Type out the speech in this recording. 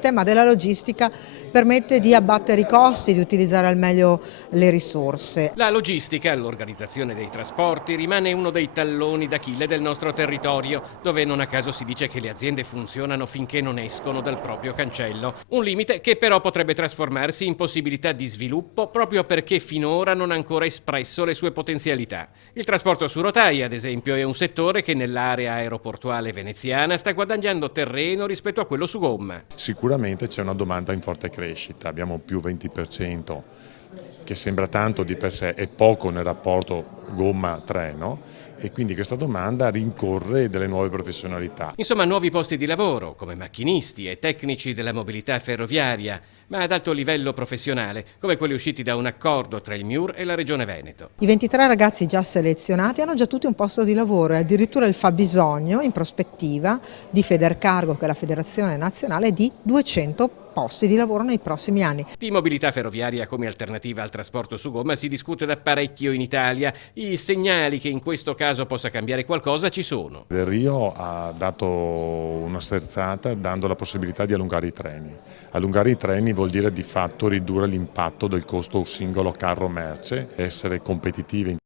Il tema della logistica permette di abbattere i costi, di utilizzare al meglio le risorse. La logistica, l'organizzazione dei trasporti, rimane uno dei talloni d'Achille del nostro territorio, dove non a caso si dice che le aziende funzionano finché non escono dal proprio cancello. Un limite che però potrebbe trasformarsi in possibilità di sviluppo proprio perché finora non ha ancora espresso le sue potenzialità. Il trasporto su rotaia, ad esempio, è un settore che nell'area aeroportuale veneziana sta guadagnando terreno rispetto a quello su gomma. Sicuramente c'è una domanda in forte crescita, abbiamo più 20%, che sembra tanto di per sé, è poco nel rapporto gomma-treno, e quindi questa domanda rincorre delle nuove professionalità. Insomma, nuovi posti di lavoro, come macchinisti e tecnici della mobilità ferroviaria, ma ad alto livello professionale, come quelli usciti da un accordo tra il MIUR e la Regione Veneto. I 23 ragazzi già selezionati hanno già tutti un posto di lavoro e addirittura il fabbisogno in prospettiva di Federcargo, che è la federazione nazionale, di 200 posti di lavoro nei prossimi anni. Di mobilità ferroviaria come alternativa al trasporto su gomma si discute da parecchio in Italia. I segnali che in questo caso possa cambiare qualcosa ci sono. Del Rio ha dato una sterzata dando la possibilità di allungare i treni. Allungare i treni vuol dire di fatto ridurre l'impatto del costo singolo carro merce, essere competitivi